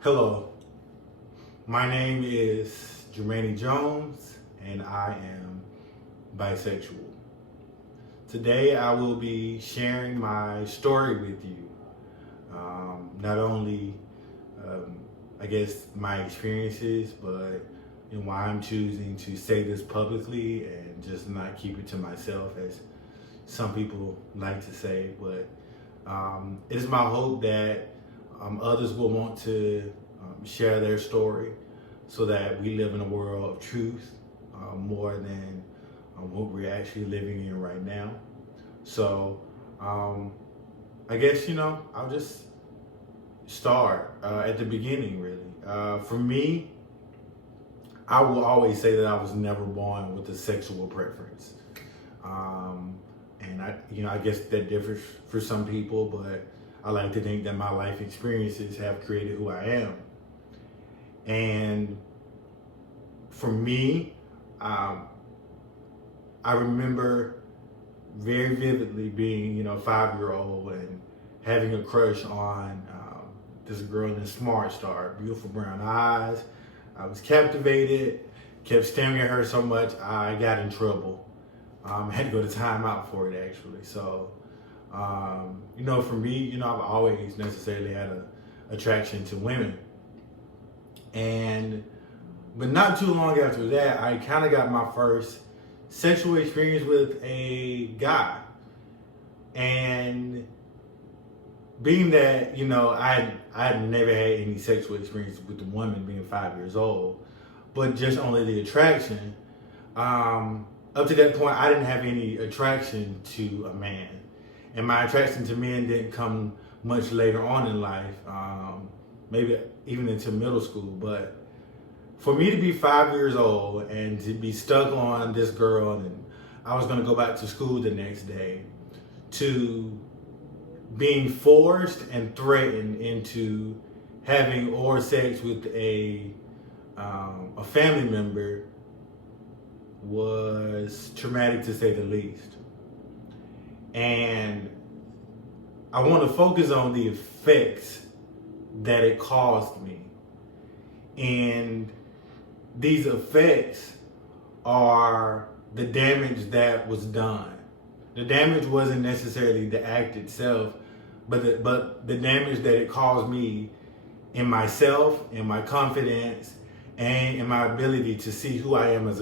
Hello, my name is Jermaine Jones, and I am bisexual. Today, I will be sharing my story with you. Not only, um, I guess, my experiences, but why I'm choosing to say this publicly and just not keep it to myself, as some people like to say. But it is my hope that others will want to share their story so that we live in a world of truth more than what we're actually living in right now. So um, I guess, I'll just start at the beginning, really. For me, I will always say that I was never born with a sexual preference. Um, and I guess that differs for some people, but I like to think that my life experiences have created who I am. And for me, um, I remember very vividly being, 5-year old and having a crush on this girl named Smart Star, beautiful brown eyes. I was captivated, kept staring at her so much I got in trouble. I had to go to timeout for it actually. So, for me, I've always necessarily had a attraction to women, and but not too long after that, I kind of got my first sexual experience with a guy, and being that I had never had any sexual experience with a woman, being 5 years old, but just only the attraction. Up to that point, I didn't have any attraction to a man, and my attraction to men didn't come much later on in life, maybe even into middle school. But for me to be 5 years old and to be stuck on this girl, and I was going to go back to school the next day, to being forced and threatened into having oral sex with a family member was traumatic to say the least. And I want to focus on the effects that it caused me. And these effects are the damage that was done. The damage wasn't necessarily the act itself, but the damage that it caused me in myself, in my confidence, and in my ability to see who I am as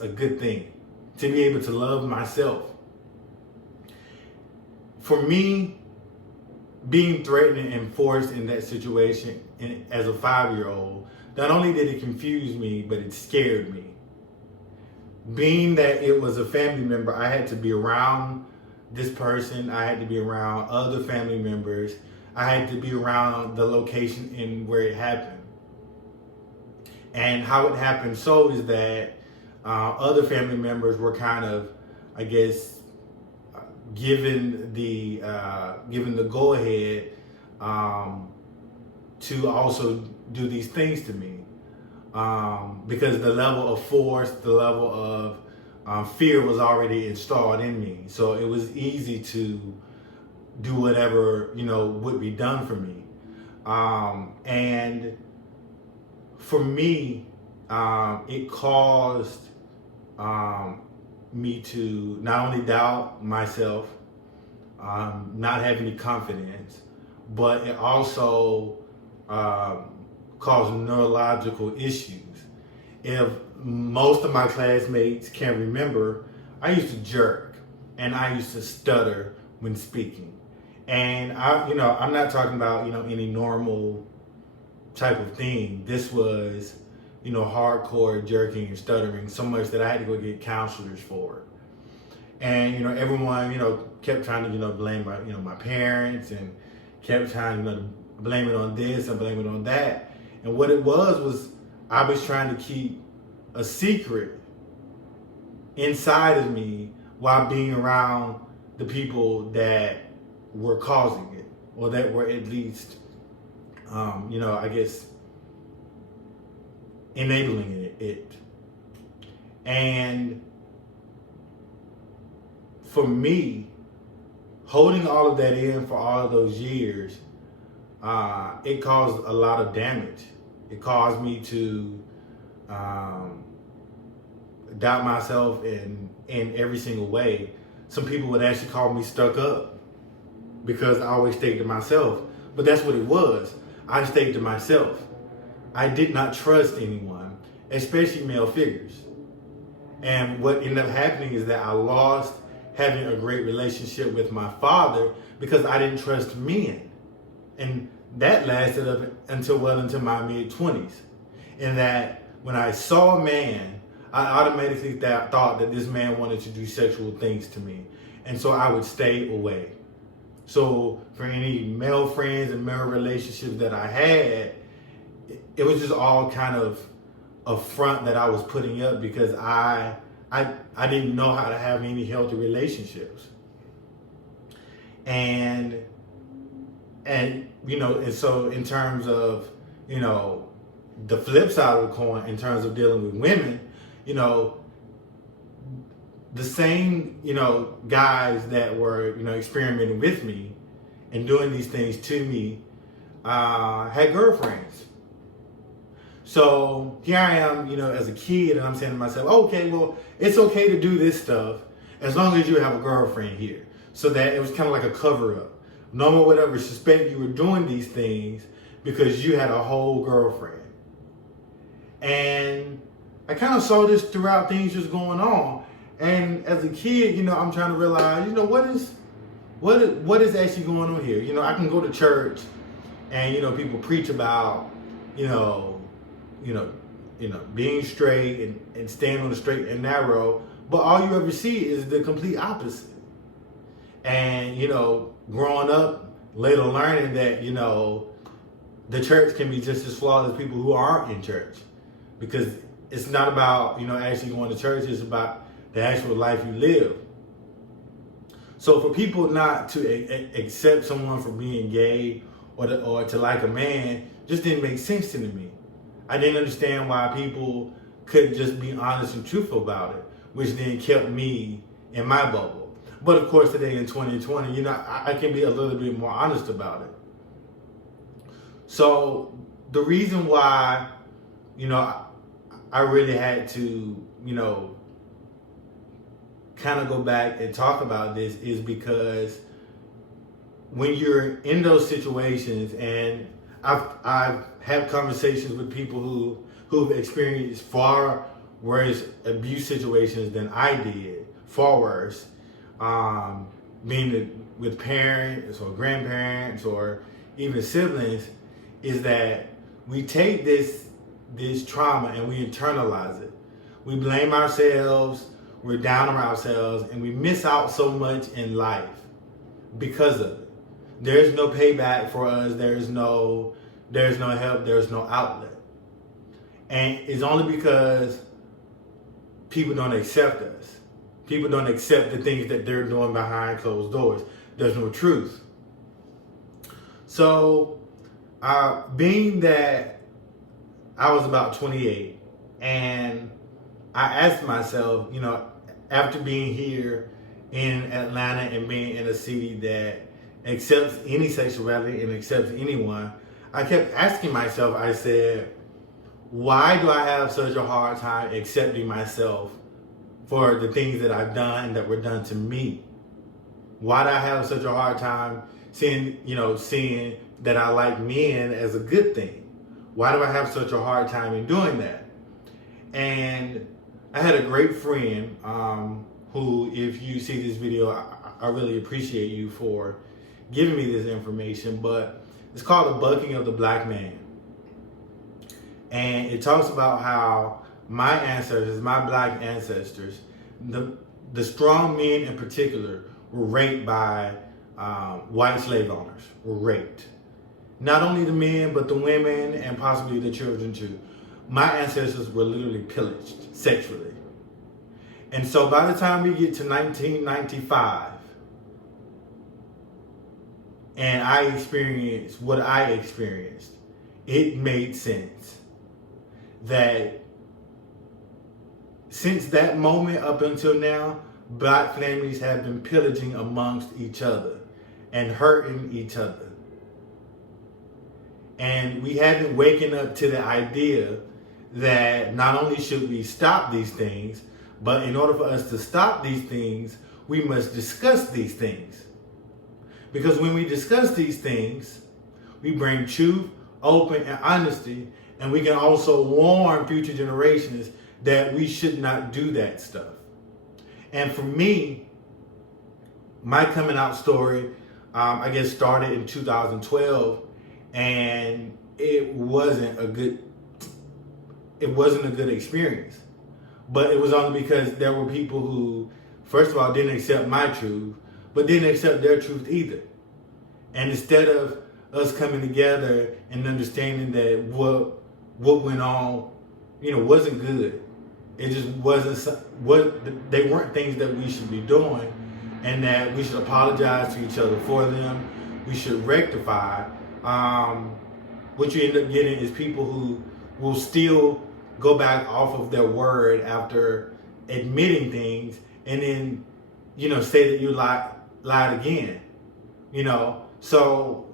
a good thing, to be able to love myself. For me, being threatened and forced in that situation as a 5-year old, not only did it confuse me, but it scared me. Being that it was a family member, I had to be around this person. I had to be around other family members. I had to be around the location in where it happened. And how it happened so is that other family members were kind of, I guess, given the go ahead to also do these things to me, because the level of force, the level of fear was already installed in me. So it was easy to do whatever would be done for me, and for me, it caused me to not only doubt myself, not have any confidence, but it also caused neurological issues. If most of my classmates can remember, I used to jerk and I used to stutter when speaking. And I'm not talking about, any normal type of thing. This was, hardcore jerking and stuttering, so much that I had to go get counselors for it. And everyone kept trying to blame my parents, and kept trying to blame it on this and blame it on that. And what it was I was trying to keep a secret inside of me while being around the people that were causing it, or that were at least I guess enabling it. And for me, holding all of that in for all of those years, it caused a lot of damage. It caused me to doubt myself in every single way. Some people would actually call me stuck up because I always stayed to myself. But that's what it was. I stayed to myself. I did not trust anyone, especially male figures. And what ended up happening is that I lost having a great relationship with my father because I didn't trust men. And that lasted up until my mid-20s. And that when I saw a man, I automatically thought that this man wanted to do sexual things to me. And so I would stay away. So for any male friends and male relationships that I had, it was just all kind of a front that I was putting up because I didn't know how to have any healthy relationships. And so in terms of, the flip side of the coin, in terms of dealing with women, the same, guys that were, experimenting with me and doing these things to me, had girlfriends. So here I am, as a kid, and I'm saying to myself, okay, well, it's okay to do this stuff as long as you have a girlfriend here. So that it was kind of like a cover up. No one would ever suspect you were doing these things because you had a whole girlfriend. And I kind of saw this throughout things just going on. And as a kid, I'm trying to realize, what is actually going on here? I can go to church and, people preach about, being straight and staying on the straight and narrow, but all you ever see is the complete opposite. And, growing up, later learning that, the church can be just as flawed as people who aren't in church. Because it's not about, actually going to church, it's about the actual life you live. So for people not to accept someone for being gay or to like a man just didn't make sense to me. I didn't understand why people couldn't just be honest and truthful about it, which then kept me in my bubble. But of course, today in 2020, I can be a little bit more honest about it. So the reason why, I really had to, kind of go back and talk about this is because when you're in those situations, and I've had conversations with people who've experienced far worse abuse situations than I did, far worse, being with parents or grandparents or even siblings, is that we take this trauma and we internalize it. We blame ourselves, we're down on ourselves, and we miss out so much in life because of it. There's no payback for us, there's no help, there's no outlet. And it's only because people don't accept us. People don't accept the things that they're doing behind closed doors. There's no truth. So, being that I was about 28, and I asked myself, after being here in Atlanta and being in a city that accepts any sexuality and accepts anyone, I kept asking myself, I said, why do I have such a hard time accepting myself for the things that I've done and that were done to me? Why do I have such a hard time seeing that I like men as a good thing? Why do I have such a hard time in doing that? And I had a great friend who, if you see this video, I really appreciate you for giving me this information, but it's called The Bucking of the Black Man. And it talks about how my ancestors, my black ancestors, the strong men in particular, were raped by white slave owners, were raped. Not only the men, but the women and possibly the children too. My ancestors were literally pillaged sexually. And so by the time we get to 1995, and I experienced what I experienced, it made sense that since that moment up until now, black families have been pillaging amongst each other and hurting each other. And we haven't waken up to the idea that not only should we stop these things, but in order for us to stop these things, we must discuss these things. Because when we discuss these things, we bring truth, open, and honesty, and we can also warn future generations that we should not do that stuff. And for me, my coming out story, I guess, started in 2012, and it wasn't a good experience. But it was only because there were people who, first of all, didn't accept my truth, but didn't accept their truth either. And instead of us coming together and understanding that what went on, wasn't good. It just wasn't they weren't things that we should be doing, and that we should apologize to each other for them. We should rectify. What you end up getting is people who will still go back off of their word after admitting things, and then say that you lied again. So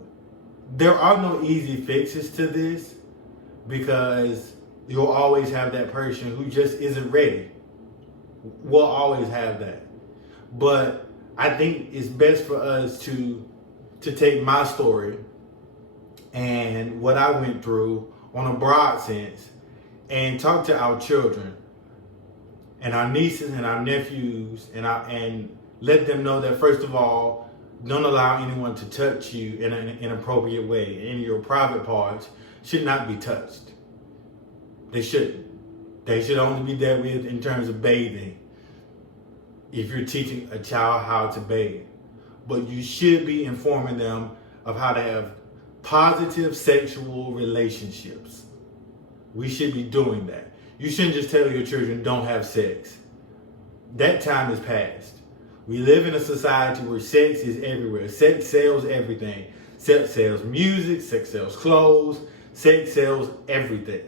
there are no easy fixes to this, because you'll always have that person who just isn't ready. We'll always have that. But I think it's best for us to take my story and what I went through on a broad sense, and talk to our children and our nieces and our nephews, and let them know that, first of all, don't allow anyone to touch you in an inappropriate way. And your private parts should not be touched. They shouldn't. They should only be dealt with in terms of bathing, if you're teaching a child how to bathe. But you should be informing them of how to have positive sexual relationships. We should be doing that. You shouldn't just tell your children don't have sex. That time is past. We live in a society where sex is everywhere. Sex sells everything. Sex sells music, sex sells clothes, sex sells everything.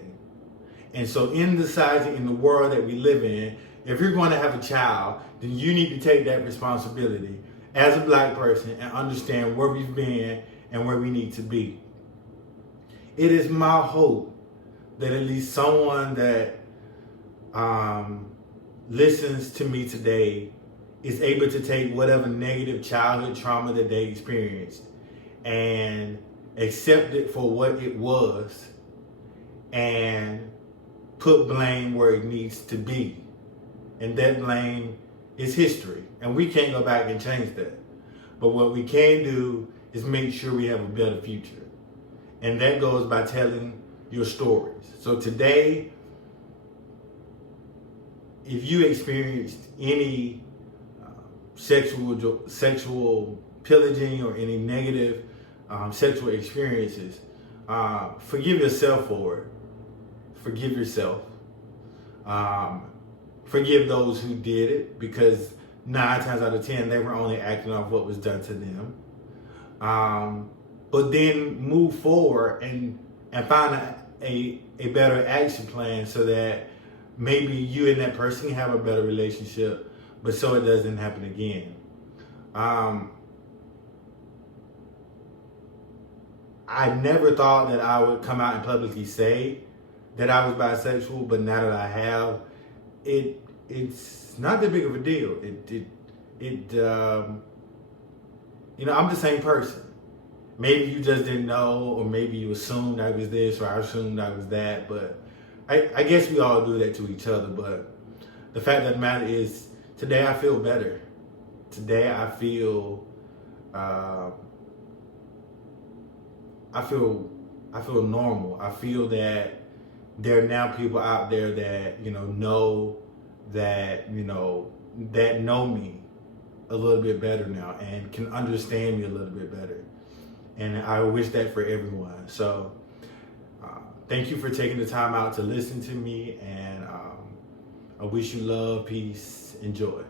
And so in the society, in the world that we live in, if you're going to have a child, then you need to take that responsibility as a black person and understand where we've been and where we need to be. It is my hope that at least someone that listens to me today is able to take whatever negative childhood trauma that they experienced and accept it for what it was, and put blame where it needs to be. And that blame is history. And we can't go back and change that. But what we can do is make sure we have a better future. And that goes by telling your stories. So today, if you experienced any sexual pillaging or any negative sexual experiences, forgive yourself for it. Forgive yourself. Forgive those who did it, because 9 times out of 10 they were only acting off what was done to them. But then move forward and find a better action plan, so that maybe you and that person can have a better relationship, but so it doesn't happen again. I never thought that I would come out and publicly say that I was bisexual, but now that I have, it's not that big of a deal. I'm the same person. Maybe you just didn't know, or maybe you assumed I was this, or I assumed I was that, but I guess we all do that to each other. But the fact of the matter is, today I feel better. Today I feel normal. I feel that there are now people out there that know that that know me a little bit better now and can understand me a little bit better. And I wish that for everyone. So thank you for taking the time out to listen to me, and I wish you love, peace, and joy.